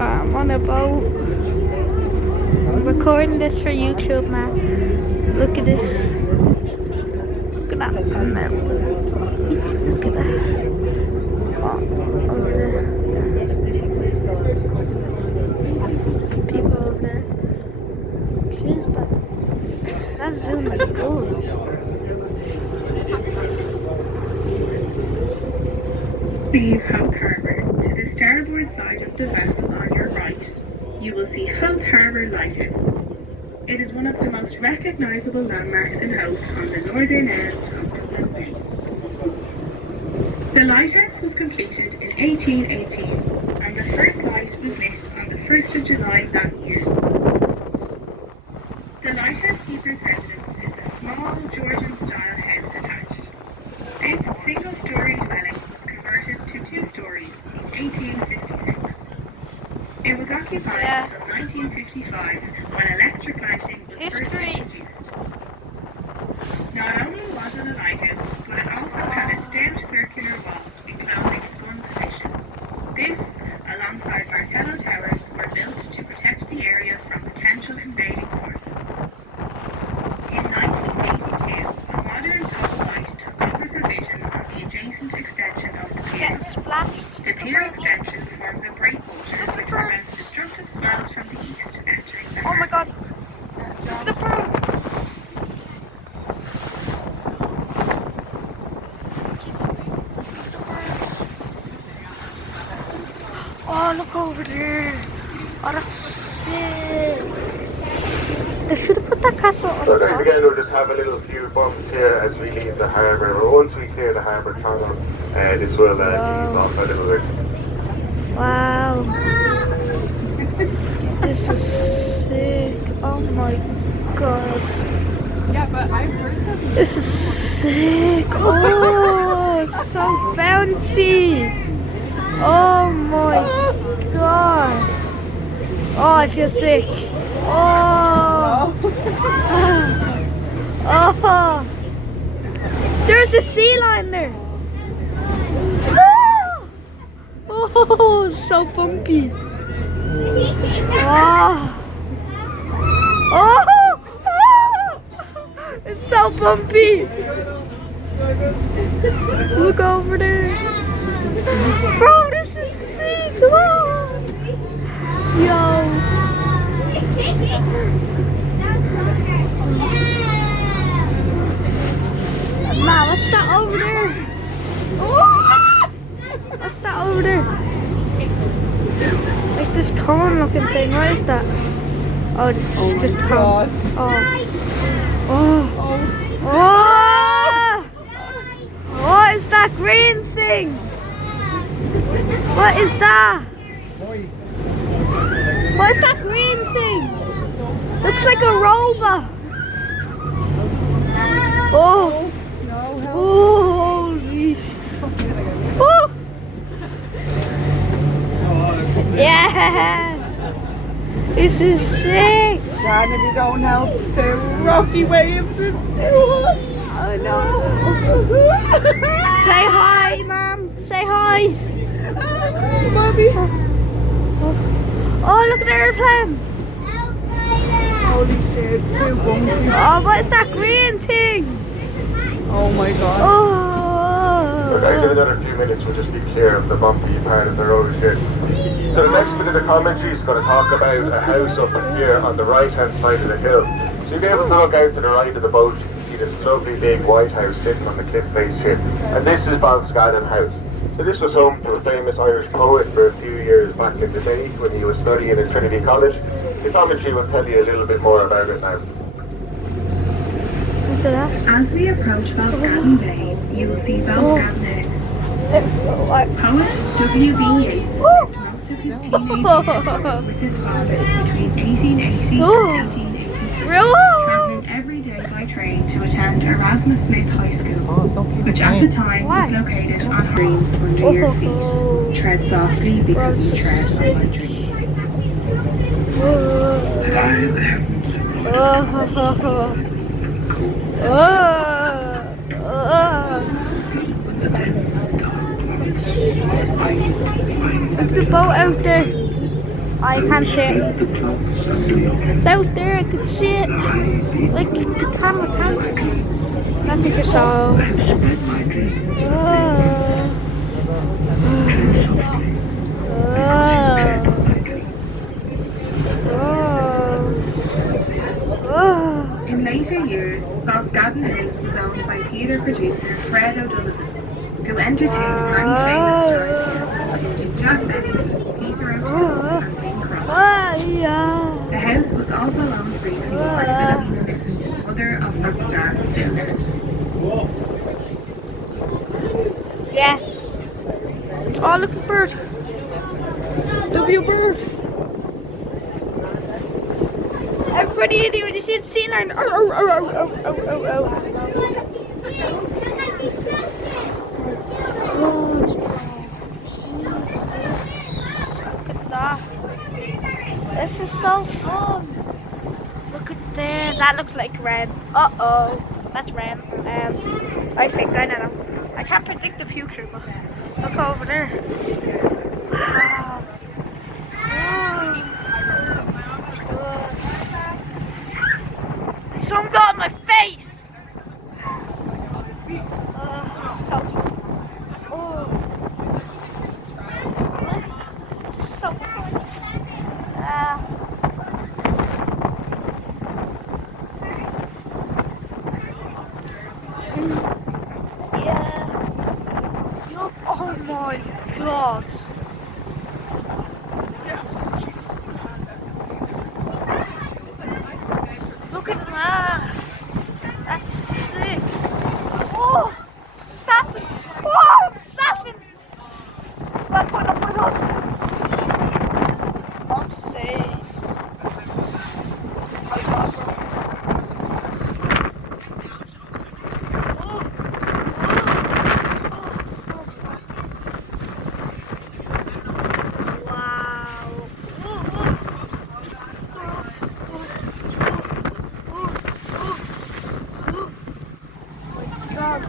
I'm on a boat. I'm recording this for YouTube, man. Look at this. Look at that. Look at that. Oh, over there. People over there. Jeez, that zoom is good. Leave Hope Harbour. To the starboard side of the vessel on your right, you will see Hope Harbour Lighthouse. It is one of the most recognisable landmarks in Hope on the northern end of Dublin Bay. The lighthouse was completed in 1818 and the first light was lit on the 1st of July that year. The lighthouse keeper's residence is the small Georgian-style house attached. This single-storey dwelling was converted to 2 stories in 1856. It was occupied until 1955 when electric lighting was first introduced. Not only was it a lighthouse, but it also had a stout circular wall enclosing its gun position. This, alongside Martello Towers, were built to protect the area from potential invading forces. In 1982, a modern pole light took over provision on the adjacent extension of the pier. Getting splashed. The pier extension forms a breakwater which prevents destructive swells from the east entering the Oh my god. Look at the bird. Oh, look over there. Oh, that's sick. They should have put that castle on So top. guys, again, we'll just have a little few bumps here as we leave the harbour. But once we clear the harbour tunnel, this will ease off a little bit. Wow. This is sick. Oh my god. Yeah, but I've heard that. This is sick. Oh, it's so bouncy. Oh my god. Oh, I feel sick. Oh. Oh. There's a sea lion there. Oh, so bumpy. Oh. Oh. It's so bumpy. Look over there. Bro, this is sick. Oh. Yo. Ma, what's that over there? What's that over there? Like this cone looking thing. What is that? Oh, it's just cone. Oh. Oh. Oh. What is that green thing? What is that? What is that green thing? Looks like a robot. Oh. Oh, holy. Oh. Yeah. This is sick. Jan, if you don't help, the rocky waves is too hot. Oh no. Say hi, Mom. Say hi. Mommy. Oh, look at the airplane. Holy shit, it's too bumpy. Oh, what is that green thing? Oh my god. So guys, in Oh. another few minutes, we'll just be clear of the bumpy part of the road here. So the next bit of the commentary is going to talk about a house up here on the right-hand side of the hill. So you'll be able to look out to the right of the boat. You can see this lovely big white house sitting on the cliff face here. And this is Balscannon House. So this was home to a famous Irish poet for a few years back in the day when he was studying at Trinity College. The commentary will tell you a little bit more about it now. Look at that. As we approach Balscannon Bay, you will see Balscannon House. Poet W.B. Yeats spent most of his teenage years living with his father between 1880 and 1883, travelling every day by train to attend Erasmus Smith High School, which at the time was located on streams under your feet. Tread softly because we tread on my dreams. Look the boat out there. I can't see it. It's out there, I can see it. Like the camera can't. I think it's so. In later years, Balscaden House was owned by theatre producer Fred O'Donovan, who entertained many famous stars here, including Jack Bennett, Peter O'Toole, and Bing Crosby. The house was also owned briefly by Philomena Bennett, mother of folk star Phil Bennett. Yes. Oh, look at the bird. Look at your bird. Everybody in here, when you see it, sea lion. Oh. Look at that. This is so fun. Look at there. That looks like rain. Uh-oh. That's rain. I think, I don't know. I can't predict the future, but look over there. Wow. Some got on my face. So fun. It's so fun. Oh my god. Look at that. That's sick. Oh, sapping. Oh, I'm sapping. I'm putting up my hook. I'm safe.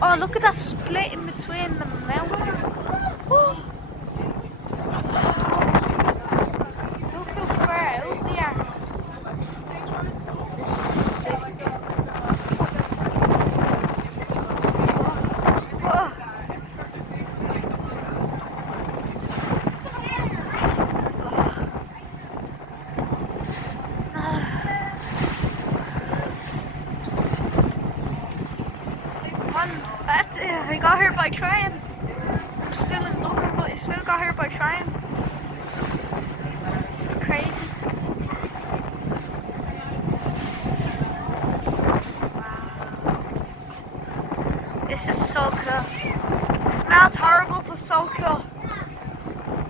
Oh, look at that split in between the mountain. Oh. Look how far out we are. This is sick. Oh. I got here by trying. I'm still in love, but I still got here by trying. It's crazy. Wow. This is so cool. It smells horrible, but so cool.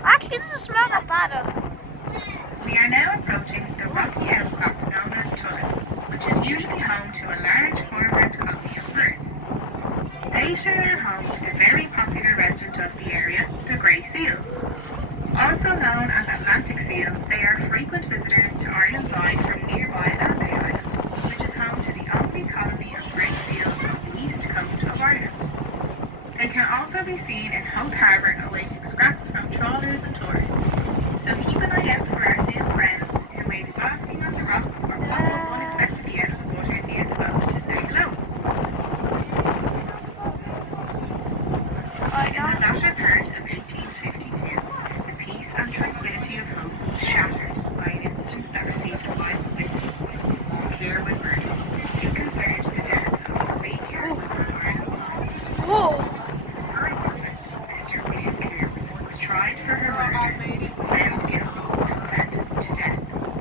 Actually, it doesn't smell that bad though. We are now approaching the rocky outcrop known as Tullen, which is usually home to a large cormorant colony of birds. They share their home with a very popular resident of the area, the grey seals. Also known as Atlantic seals, they are frequent visitors to Ireland's Eye from nearby Landhay Island, which is home to the only colony of grey seals on the east coast of Ireland. They can also be seen in Hope Harbour awaiting scraps from trawlers and tourists. So keep an eye out for our seal friends who may be basking on the rocks or pop up unexpectedly out of the water near the boat to say hello. In the latter part of 1852, the peace and tranquility of Hope was shattered by an incident that received a wild whistle. Kirwan murder, who concerned the death of the rapier of Ireland's Eye. Her husband, Mr. William Kirwan, was tried for her murder, found guilty and sentenced to death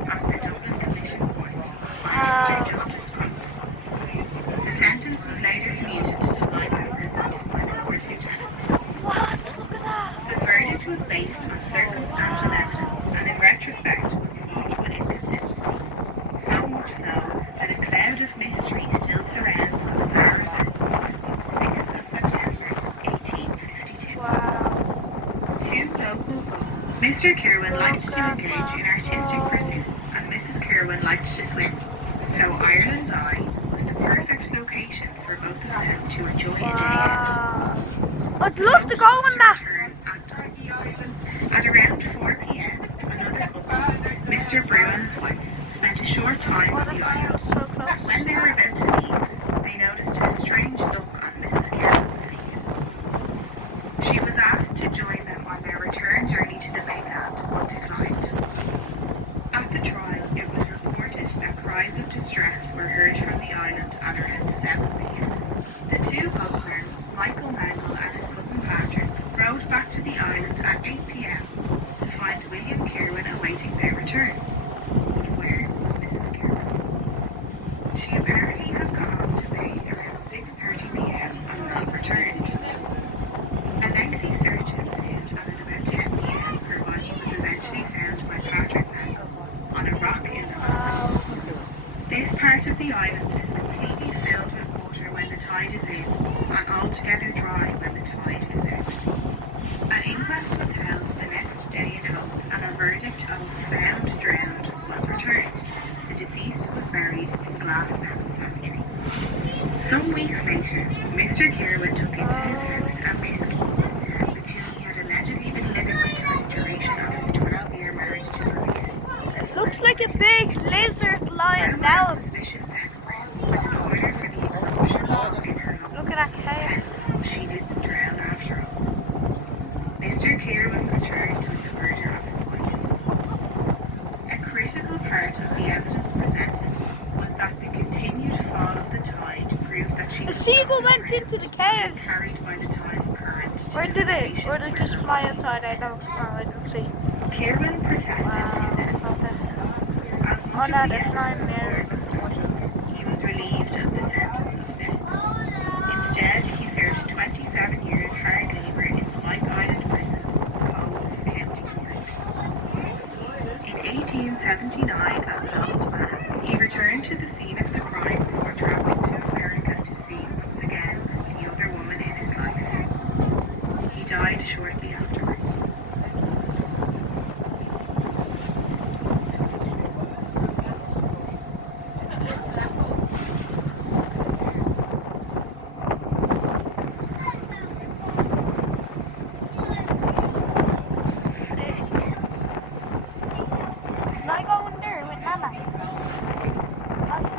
at the Dublin Commission Court by Mr. Justice White. The sentence was later commuted to life imprisonment by the court lieutenant. What? Look at that. The verdict was based on circumstantial evidence and in retrospect was fraught with inconsistency. So much so that a cloud of mystery still surrounds the bizarre events of the 6th of September 1852. Wow. Two local Mr. Kirwan liked to engage in artistic pursuits and Mrs. Kirwan liked to swim. So Ireland's Eye was the perfect location for both of them to enjoy a day out. I'd love to go on that. At around 4 p.m., another couple, Mr. Brew and his wife spent a short time Oh, on the that island. seems so close. When they were about to leave, they noticed a strange look on Mrs. Kieran's face. She was asked to join them on their return journey to the mainland, but declined. At the trial, it was reported that cries of distress were heard from the island at around 7 p.m. The two governors, Michael Mangle and his cousin Patrick, rowed back to the island at 8 p.m. to find William Kirwan awaiting their return. But where was Mrs. Kirwan? She apparently had gone off to bed around 6:30 p.m. and not returned. A lengthy search ensued, and at about 10 p.m. her body was eventually found by Patrick Mangle on a rock in the water. This part of the island is completely filled with water when the tide is in, and altogether dry when the tide is out. An inquest was held the next day in Hope, and a verdict of found drowned was returned. The deceased was buried in Glassdown Cemetery. Some weeks later, Mr. Kirwan took into his house a Miss Keane, with whom he had allegedly been living with for the duration of his 12-year marriage to Maria. It looks like a big lizard lying down. Suspicion then arose with an order for the execution in her home. Look at that cave. Hence, she didn't drown after all. Mr. Kirwan was charged with the murder of his wife. A critical part of the evidence presented was that the continued fall of the tide proved that she A was seagull not went into the cave. carried by the tide current. to Or the did it? location Or did it where just her fly body outside? was I don't know. I didn't see. Kirwan protested Wow. his innocence. As Oh much no, as the they're flying evidence was there. circumstantial, he was relieved of the sentence of death. Instead, he served 27 years hard labour in Spike Island Prison, Cove, County Cork. In 1879, as an old man, he returned to the scene of the crime before travelling to America to see once again the other woman in his life. He died shortly afterwards. Sick. Can I go in there with Mama? Us?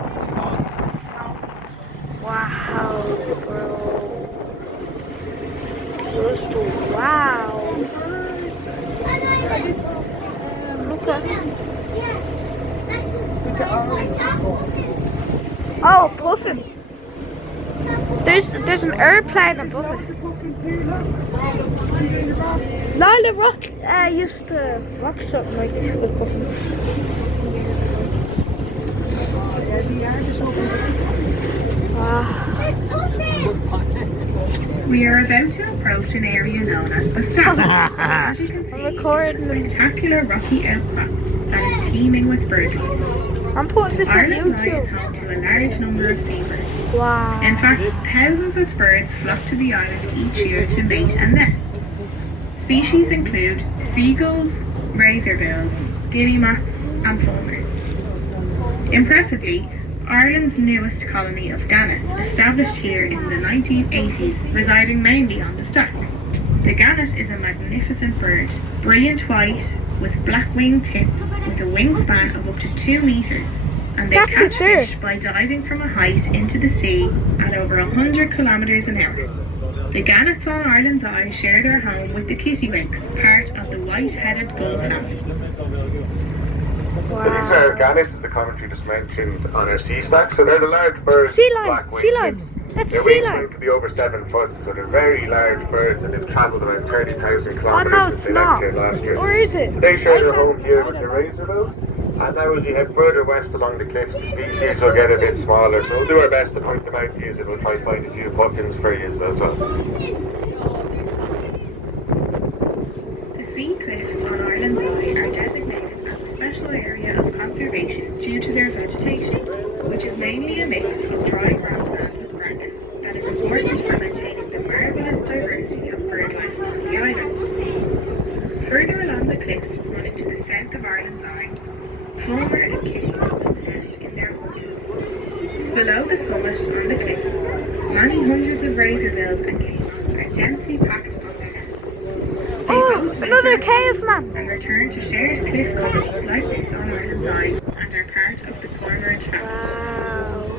No. Wow, bro. Just wow. Look at Oh, puffin. There's an airplane above it. Lila Rock used to rock something like this with puffins. Wow. We are about to approach an area known as the Stack. As you can see, I'm recording it's a them. spectacular rocky outcrop that is teeming with bird life. I'm putting this on Ireland's Eye is YouTube. home to a large number of seabirds. Wow. In fact, thousands of birds flock to the island each year to mate and nest. Species include seagulls, razorbills, guillemots, and fulmars. Impressively, Ireland's newest colony of gannets established here in the 1980s, residing mainly on the Stack. The gannet is a magnificent bird, brilliant white, with black wing tips, with a wingspan of up to 2 meters, and they That's catch it there. fish by diving from a height into the sea at over 100 kilometers an hour. The gannets on Ireland's Eye share their home with the kittiwakes, part of the white-headed gull family. So these are gannets, as the commentary just mentioned, on our sea stack. So they're the large birds. Sea with lion, black sea wings. lion. That's Their sea wingspan lion. could be over 7 foot, so they're very large birds, and they've travelled around 30,000 Oh kilometres no, since it's they left not. here last year. Or is it? They share their I home can't- here I with the don't know. razorbills, and now as you head further west along the cliffs, the species will get a bit smaller, so we'll do our best to point them out to you, and we'll try to find a few puffins for you as well. The sea cliffs on Ireland's Eye are designated as a special area of conservation due to their vegetation, which is mainly a mix of dry grassland with granite that is important for maintaining the marvellous diversity of bird life on the island. Further along the cliffs running to the south of Ireland's Eye, fulmar and kittiwakes nest in their orchards. Below the summit on the cliffs, many hundreds of razorbills and guillemots are densely packed on their nests. They Oh, both another winter caveman. and return to shared cliff colonies like this on Ireland's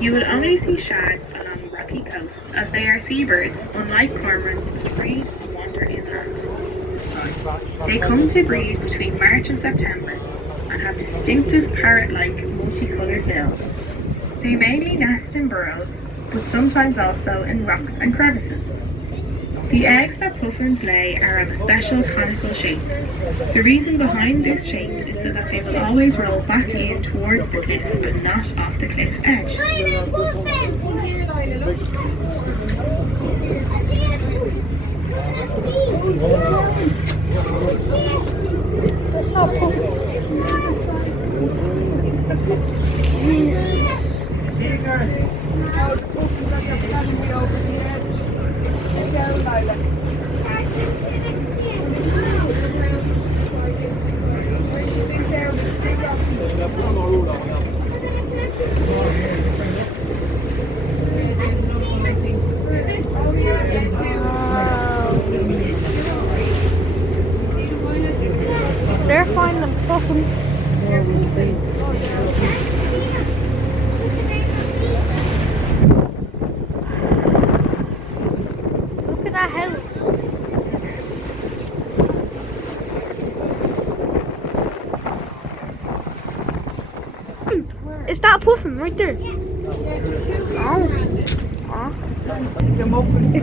You will only see shags along rocky coasts as they are seabirds, unlike cormorants which breed and wander inland. They come to breed between March and September and have distinctive parrot-like multicoloured bills. They mainly nest in burrows, but sometimes also in rocks and crevices. The eggs that puffins lay are of a special conical shape. The reason behind this shape is so that they will always roll back in towards the cliff but not off the cliff edge. That's not puffin. Jesus. They're finding puffins. Look at that house. Is that a puffin right there? Oh. The muffins.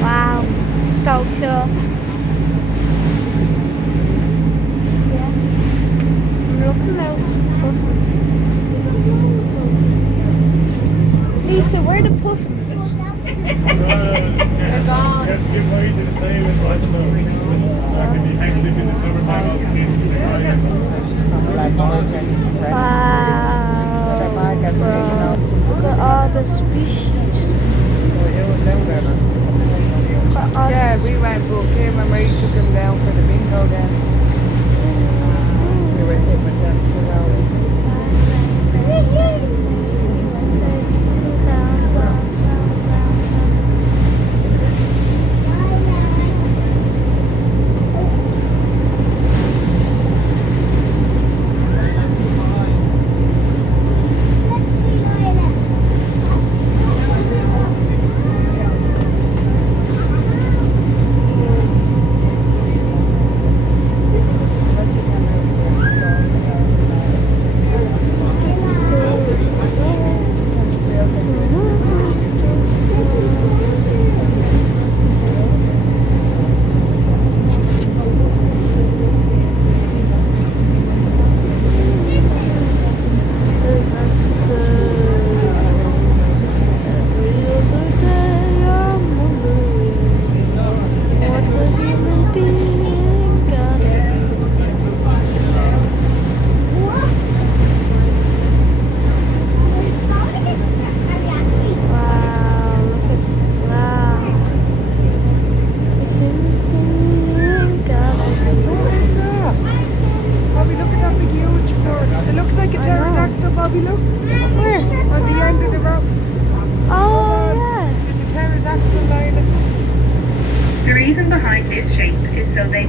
Wow, so cool. Yeah. I'm looking out. Lisa, where the puffins? They're gone. Wow. Look at all the species. Yeah, we went book him and we took him down for the bingo then. We were sitting with them 2 hours. Bobby, look. Where? On the end of the road. Oh, yeah. There's a pterodactyl lying. The reason behind this shape is so they...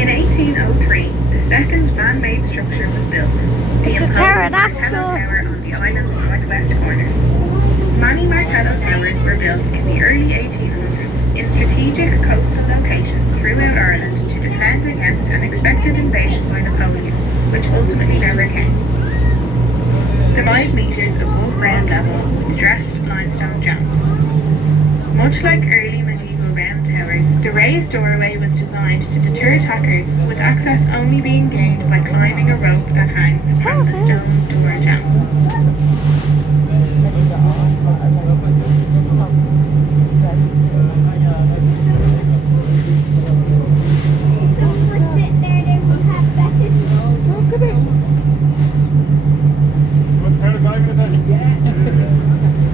In 1803, the second man-made structure was built, the It's a imposing pterodactyl. Martello Tower on the island's northwest corner. Many Martello Towers were built in the early 1800s in strategic coastal locations throughout Ireland to defend against an expected invasion by Napoleon, which ultimately never came. The 5 metres above ground level with dressed limestone jambs. Much like early medieval round towers, the raised doorway was designed to deter attackers, with access only being gained by climbing a rope that hangs from the stone door jamb.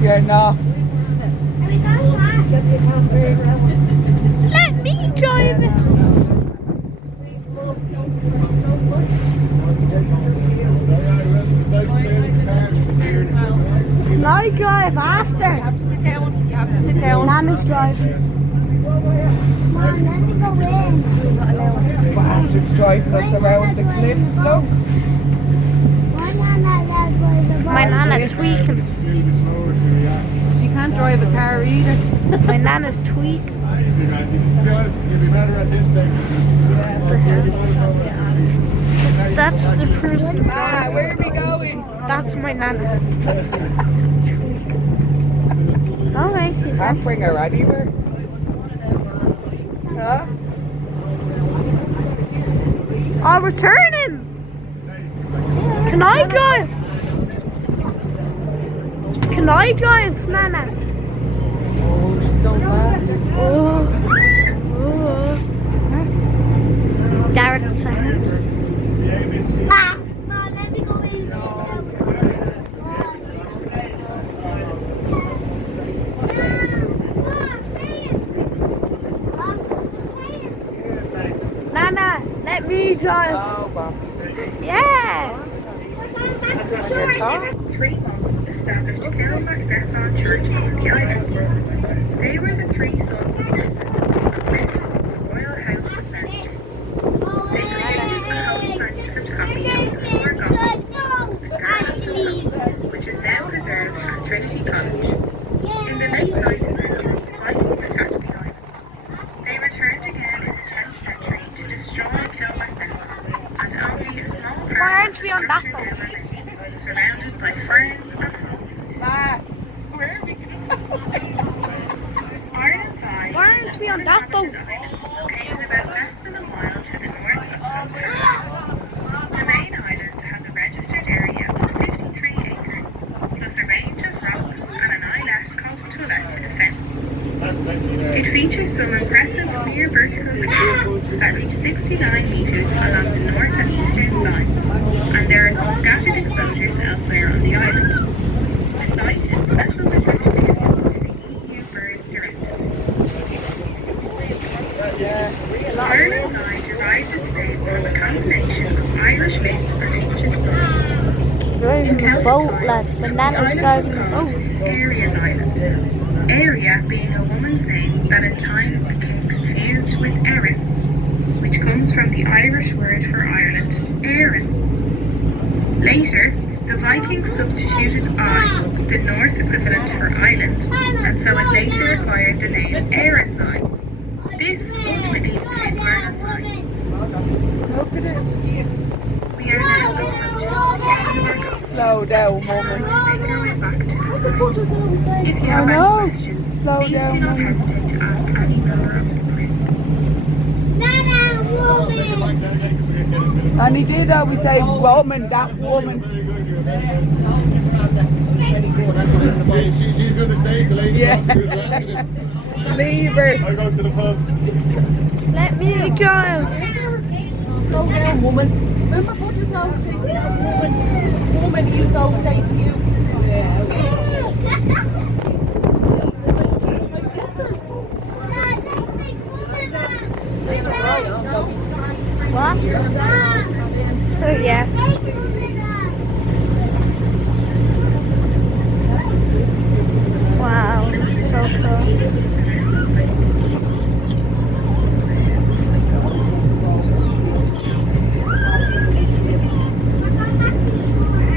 Yeah, no. Let me drive it. Can I drive after? You have to sit down. You have to sit down. Nana's driving. Mom, let me go in. Bastards driving us around the cliffs, look. My nana tweaking. She can't drive a car either. My nana's tweaking. That's the person. Ah, where are we going? That's my nana. Alright, she's Can't bring her anywhere. Huh? Oh, we're turning. Can I drive? Can I drive, Nana? Oh, she's going faster. Oh. Garrett's silent. Ah, Mom, let me go in. Nana, let me drive. Oh, well. Yeah. Three monks established Kilmarnock Besan Church on the island. They were the three sons of Pearson, Prince of the Royal House of Leinster. They created the Holy Manuscript copy of the Four Gospels, the Garland, which is now preserved at Trinity College. In the late 9th century, Vikings attacked the island. They returned again in the 10th century to destroy Kilmarnock and only a small Why part aren't of we the on that structure now side? remains, surrounded by ferns and holland. Ma, where are we going? Ireland's Eye Why aren't we on that boat? located about less than a mile to the north of Falkirk. The main island has a registered area of 53 acres, plus a range of rocks and an islet called Tulla to the south. It features some impressive near vertical cliffs that reach 69 metres along the north and eastern side, and there are some scattered exposures elsewhere on the island. The site is special protection area under the EU Birds Directive. Ireland's Eye derives its name from a combination of Irish myth and ancient law. Driving the boat, lads. My The nana's island was driving the called boat. Aria's Island. Aria being a woman's name that in time became confused with Erin, which comes from the Irish word for Ireland, Erin. Later, the Vikings substituted I, the Norse equivalent for island, and so it later acquired the name Erin's Eye. This ultimately became Ireland's Eye. Look at it. We are now approaching the end of our coast. Slow down, woman. Make our way back to the village. If you I have know. any questions, Slow please down, do not woman. hesitate to ask any member of the crew. Nana, woman. And he did always say, woman, that woman. She's going to stay, the lady. Yeah. Leave her. I go to the pub. Let me drive. Slow down, woman. Remember what you always say, sit down, woman. Woman, you always say to you. What? Oh, yeah. Wow, it's so cool.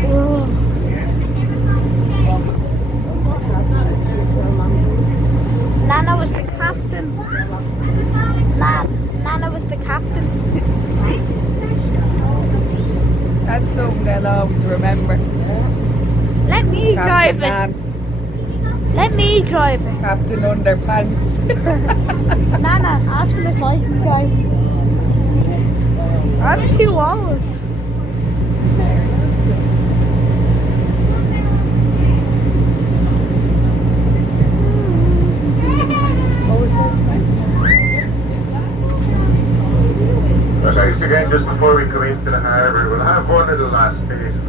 Whoa. Nana was the captain. Nana was the captain. That's something they'll always remember. Let me drive Captain it. Man, Let me drive it. Captain Underpants. Nana, ask him if I can drive. I'm too old. Okay, so again, just before we come into the harbour, we'll have one little last bit of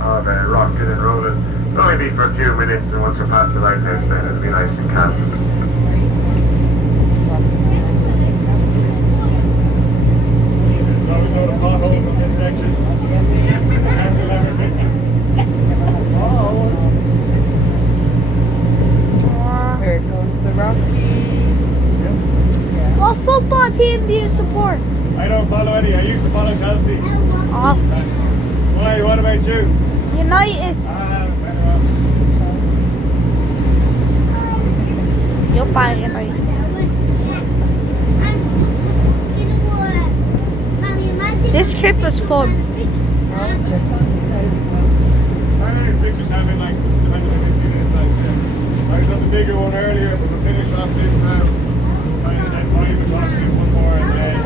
rocking and rolling. It'll only be for a few minutes, and once we're past the lighthouse, then it'll be nice and calm. section. Chance you'll ever fix it. Here comes the Rockies. What football team do you support? I don't follow any. I used to follow Chelsea. Oh, Why? What about you? United. Better off. You're buying United. This trip was fun. Sixers having like, depending on if it is like, I was on the bigger one earlier, but we'll finish off this now. And then 5 o'clock, do one more, and then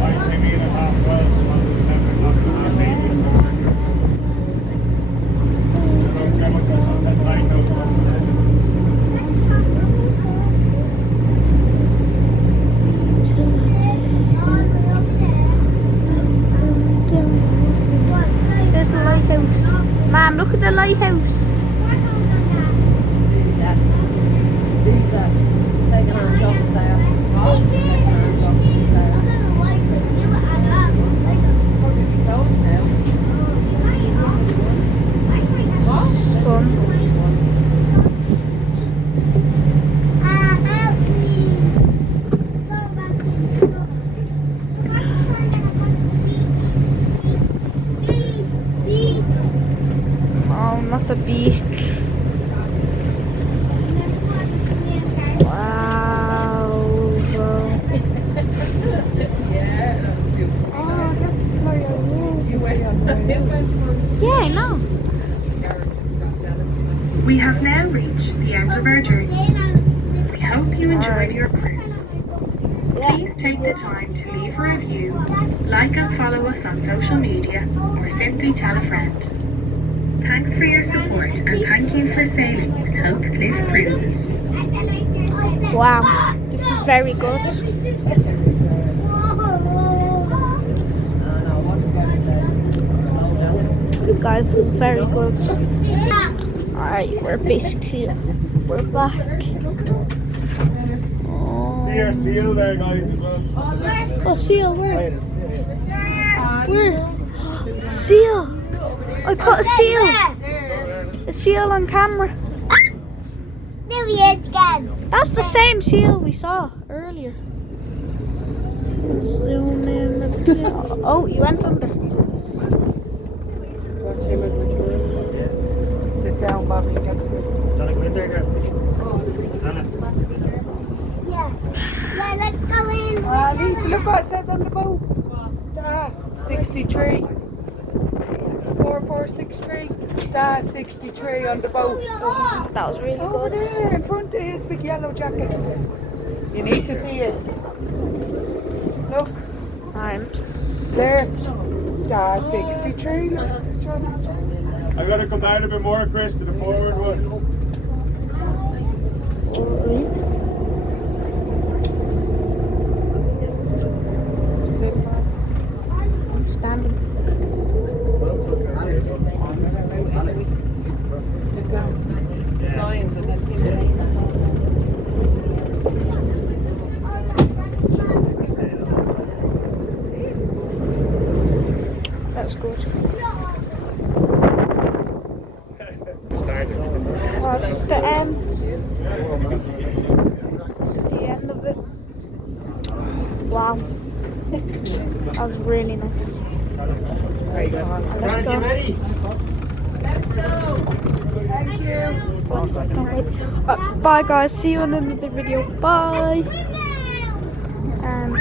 I came in at 12:30, so on to 7 o'clock, and 8 or something. I don't care much of the sunset tonight, no, There's the lighthouse. Mom, look at the lighthouse. Taking on chocolate there. Fun. Oh, not the beach. Wow. Yeah, that's you. Oh, that's Mario. You went Yeah, I know. We have now reached the end of our journey. We hope you enjoyed your cruise. Please take the time to leave a review, like and follow us on social media, or simply tell a friend. Thanks for your support and thank you for sailing with Hope Cliff Cruises. Wow, this is very good. Guys, this is very good. Alright, we're back. See your seal there, guys, as well. Oh, seal, where? Where? Seal! I put a seal! A seal on camera. There he is again. That's the same seal we saw earlier. Zoom in the video. Oh, you went under. Watch him as mature. Sit down, Bobby. Get to it. Johnny, go in there, girl. Yeah, let's go in. Lisa, look what it says on the boat. Da, 63. 4463. Da, 63 on the boat. That was really Over good. there in front of his big yellow jacket. You need to see it. Look, And there. Da, 63. Look, Johnny. I gotta come down a bit more, Chris, to the forward one. I'm standing. Sit down. Signs and then things. That's good. Started. Well, this is the end. This is the end of it. Wow. That was really nice. Let's go. Thank you. Bye guys, see you in another video. Bye.